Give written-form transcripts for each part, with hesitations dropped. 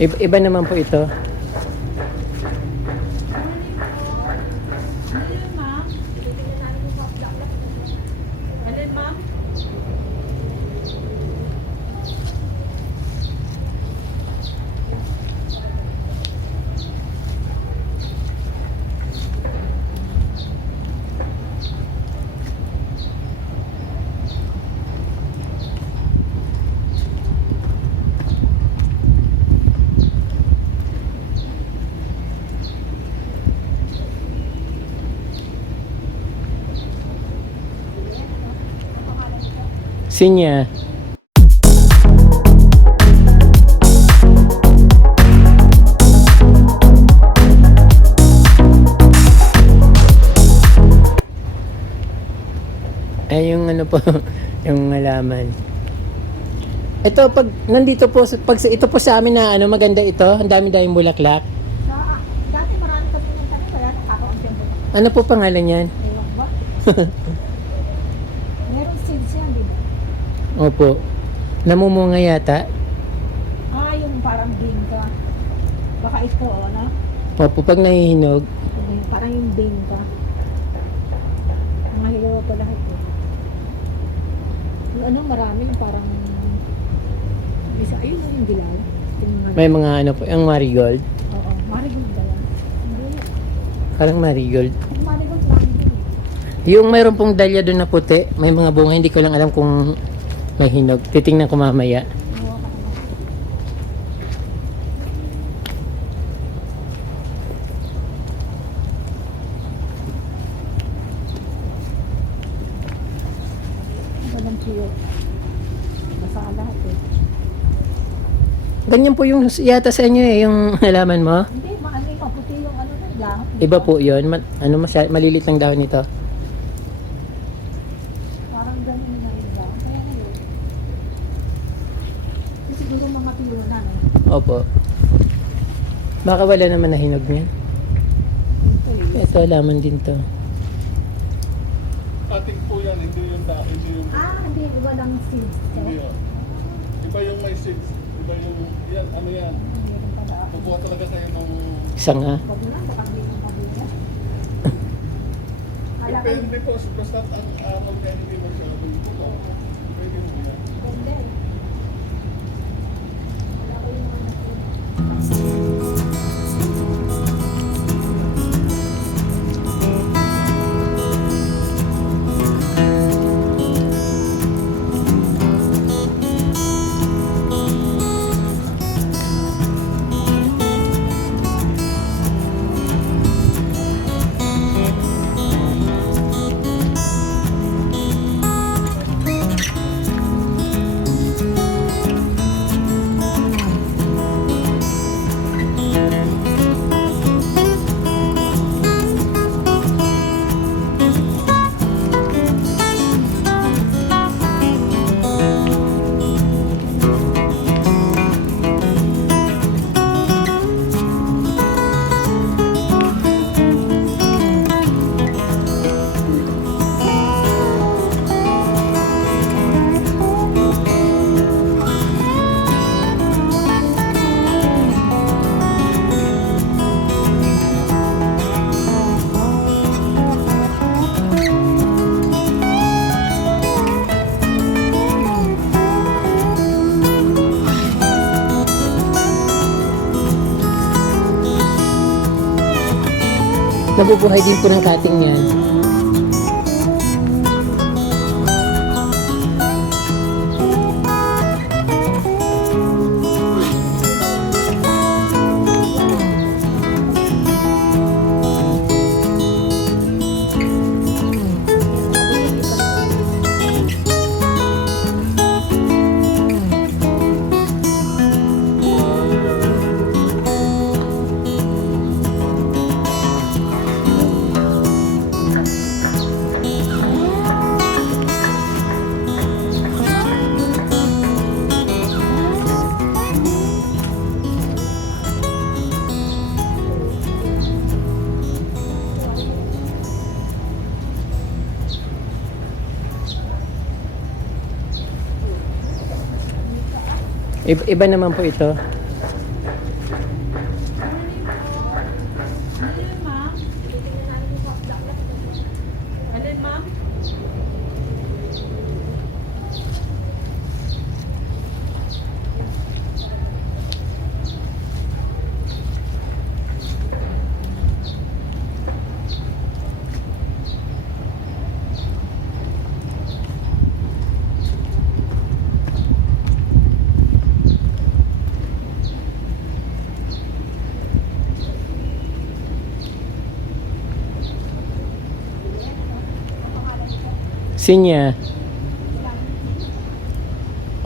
Iba naman po ito. Sinya. Ay, yung ano po, yung halaman. Ito, pag nandito po, pag ito po sa amin na ano, maganda ito, ang dami-daming bulaklak. Dati marami kami ng tanim, wala nakakaunti ang bulaklak. Ano po pangalan yan? Ewan ba? Merong seeds yan, di ba? Opo. Namumunga yata. Yung parang bingka. Baka ito, no? Opo, pag nahihinog. Parang yung bingka. Mga hilaw pa lahat eh. Yung ano, marami yung parang isa, ayun yung dilaw. May mga ano po, yung marigold. Oo, marigold ba yan? Hindi. Parang marigold. Yung marigold lang din eh. Yung mayroon pong dahlia doon na puti, may mga bunga, hindi ko lang alam kung may hinog. Titingnan ko mamaya. Oo, walang tuyo. Basa lahat eh. Ganyan po yung yata sa inyo eh, yung halaman mo. Hindi, maano yung maputi yung ano na lang. Iba po yun. Malilit lang daw nito. Parang ganun na rin lang. Kaya ngayon. Kasi siguro mga tuyo na, no? Opo. Baka wala naman na hinog niyan. Ito eh. Ito, halaman din to. Ating po yan, hindi yung hindi yung, Hindi, iba lang seeds. hindi yun. Iba yung may seeds, iba yung, yan, ano yan, Meron pala ako. kukuha talaga kayo ng, Sanga. Huwag mo lang, baka hindi mo kabila. Alam ko, depende po, basta ang amag niya hindi masyadong puto. Pwede mo yan. ganda eh. Wala ko yung mga Nabubuhay din po ng cutting yan. Iba naman po ito. Sinya.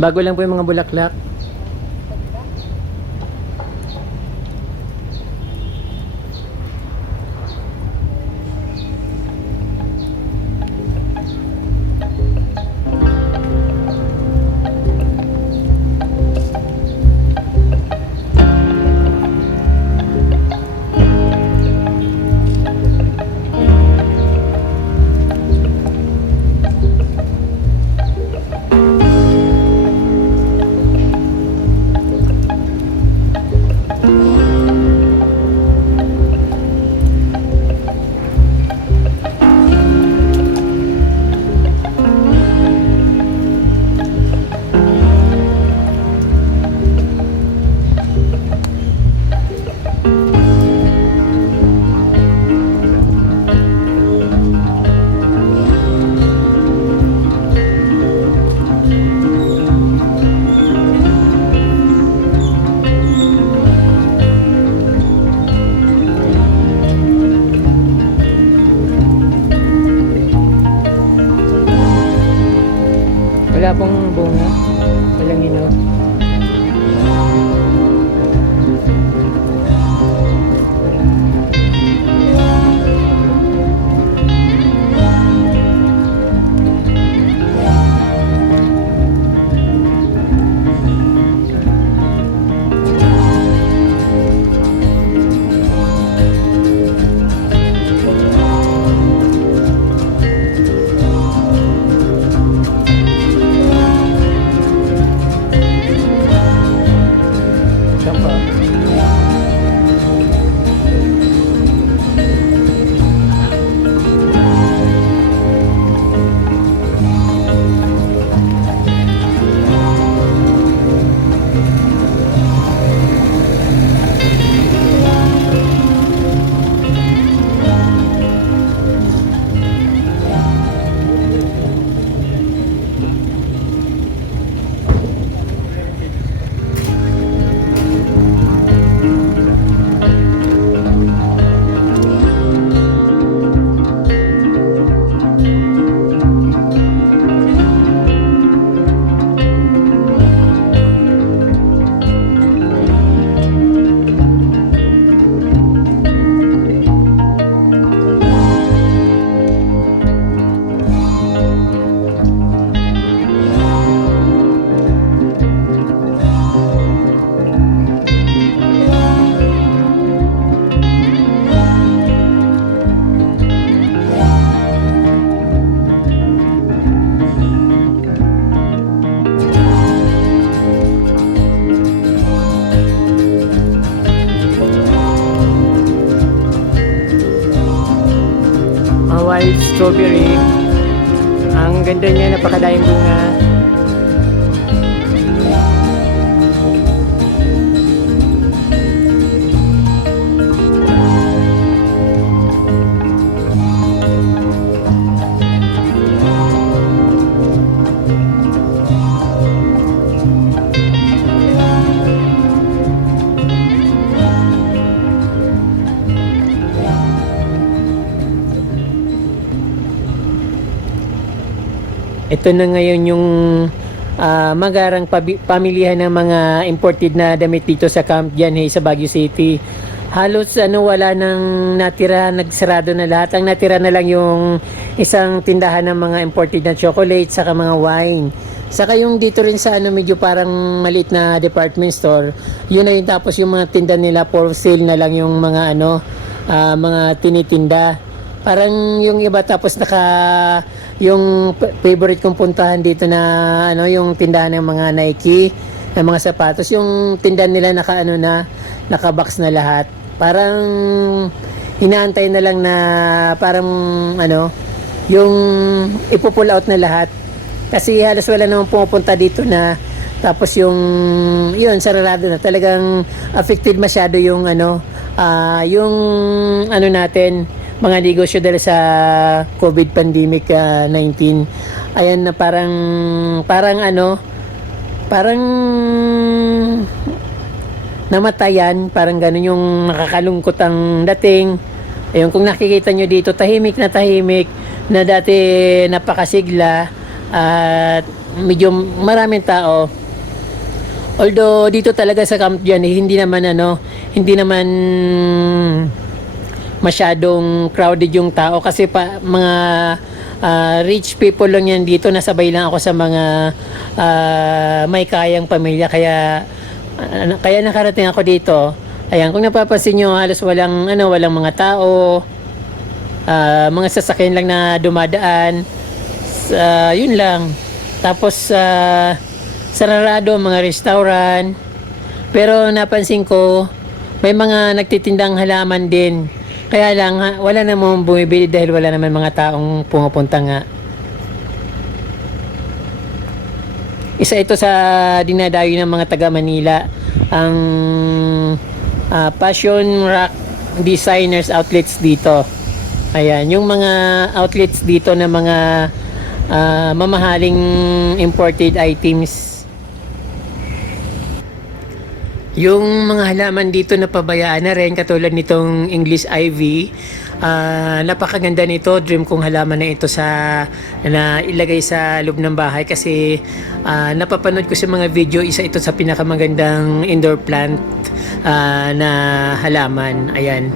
Bago lang po yung mga bulaklak. Wala pong bunga. Walang hinog. Siya pa. Mga white strawberry. Ang ganda niya, napakadayang bunga. Ito na ngayon yung magarang pamilihan ng mga imported na damit dito sa Camp Gianhay sa Baguio City. Halos wala nang natira, nagsarado na lahat. Ang natira na lang yung isang tindahan ng mga imported na chocolate saka mga wine. Saka yung dito rin sa medyo parang maliit na department store, yun na yun. Tapos yung mga tinda nila for sale na lang yung mga mga tinitinda. Parang yung iba tapos yung favorite kong puntahan dito na yung tindahan ng mga Nike, ng mga sapatos, yung tindahan nila naka-box na lahat. Parang inaantay na lang na parang yung ipo-pull out na lahat. Kasi halos wala namang pumupunta dito na tapos yun sarado na. Talagang affected masyado yung natin mga negosyo dahil sa COVID pandemic 19. Ayan na parang namatayan, parang ganun yung nakakalungkot ang dating. Ayun, kung nakikita nyo dito, tahimik na tahimik. na dati napakasigla at medyo maraming tao. Although dito talaga sa Camp Jan hindi naman masyadong crowded yung tao kasi mga rich people lang yan dito. Nasabay lang ako sa mga may kayang pamilya, kaya nakarating ako dito. Ayan, kung napapansin nyo, halos walang mga tao, mga sasakyan lang na dumadaan. Yun lang. Tapos sarado mga restaurant. Pero napansin ko may mga nagtitindang halaman din. Kaya lang wala namang bumibili dahil wala naman mga taong pumupunta nga. Isa ito sa dinadayo ng mga taga Manila, ang Passion Rock Designers outlets dito. Ayan, yung mga outlets dito na mga mamahaling imported items. Yung mga halaman dito na pabayaan na rin, katulad nitong English ivy, napakaganda nito. Dream kong halaman na ito na ilagay sa loob ng bahay kasi napapanood ko sa mga video, isa ito sa pinakamagandang indoor plant na halaman. Ayan,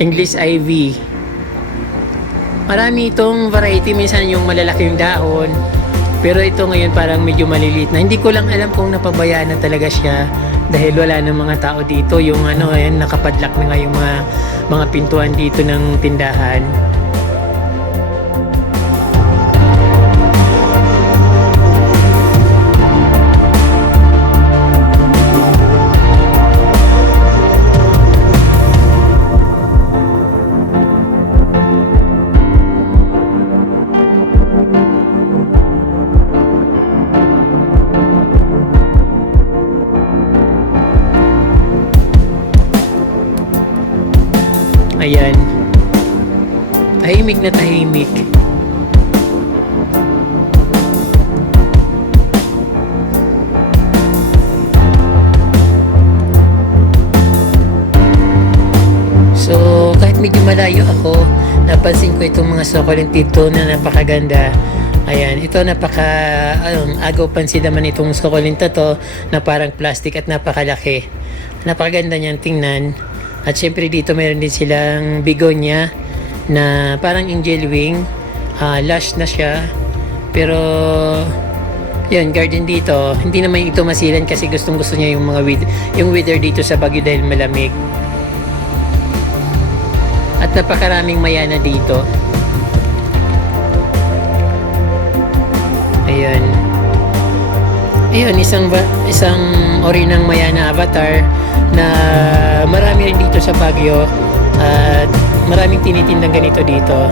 English ivy. Marami itong variety, minsan yung malalaki yung dahon, pero ito ngayon parang medyo maliliit na. Hindi ko lang alam kung napabayaan na talaga siya dahil wala ng mga tao dito. Yung ayan, nakapadlock na nga yung mga pintuan dito ng tindahan. Ayan, tahimik na tahimik. So kahit medyo malayo ako, napansin ko itong mga succulent dito na napakaganda. Ayan, ito agaw pansin naman itong succulent na to na parang plastic at napakalaki. Napakaganda niyang tingnan. At syempre dito meron din silang begonia na parang angel wing, lush na siya. Pero yun, garden dito, hindi naman ito masilan kasi gustong gusto niya yung weather dito sa Baguio dahil malamig. At napakaraming mayana dito. Ayan. Ayun, isang ori ng mayana avatar na marami rin dito sa Baguio at maraming tinitindang ganito dito.